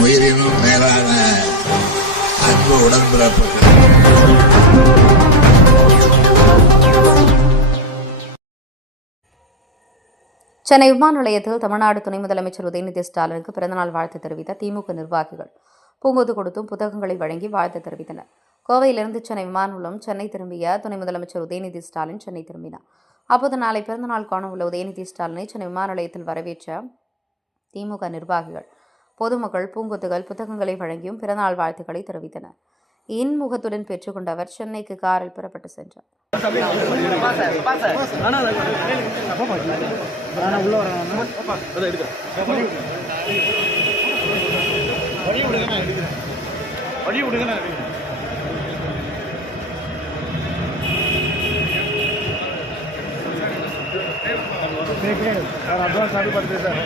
உயிரினும் மேலான அன்பு உடன்பிறப்பு. சென்னை விமான நிலையத்தில் தமிழ்நாடு துணை முதலமைச்சர் உதயநிதி ஸ்டாலினுக்கு பிறந்தநாள் வாழ்த்து தெரிவித்த திமுக நிர்வாகிகள் பூங்கொத்து கொடுத்தும் புத்தகங்களை வழங்கி வாழ்த்து தெரிவித்தனர். கோவையிலிருந்து சென்னை விமான மூலம் சென்னை திரும்பிய துணை முதலமைச்சர் உதயநிதி ஸ்டாலின் சென்னை திரும்பினார். அப்போது நாளை பிறந்தநாள் காண உள்ள உதயநிதி ஸ்டாலினை சென்னை விமான நிலையத்தில் வரவேற்ற திமுக நிர்வாகிகள் பொதுமக்கள் பூங்கொத்துகள் புத்தகங்களை வழங்கியும் பிறந்தநாள் வாழ்த்துக்களை தெரிவித்தனர். இன்முகத்துடன் பெற்றுக்கொண்ட அவர் சென்னைக்கு காரில் புறப்பட்டு சென்றார். அட்வான்ஸ் அனுப்பி சார்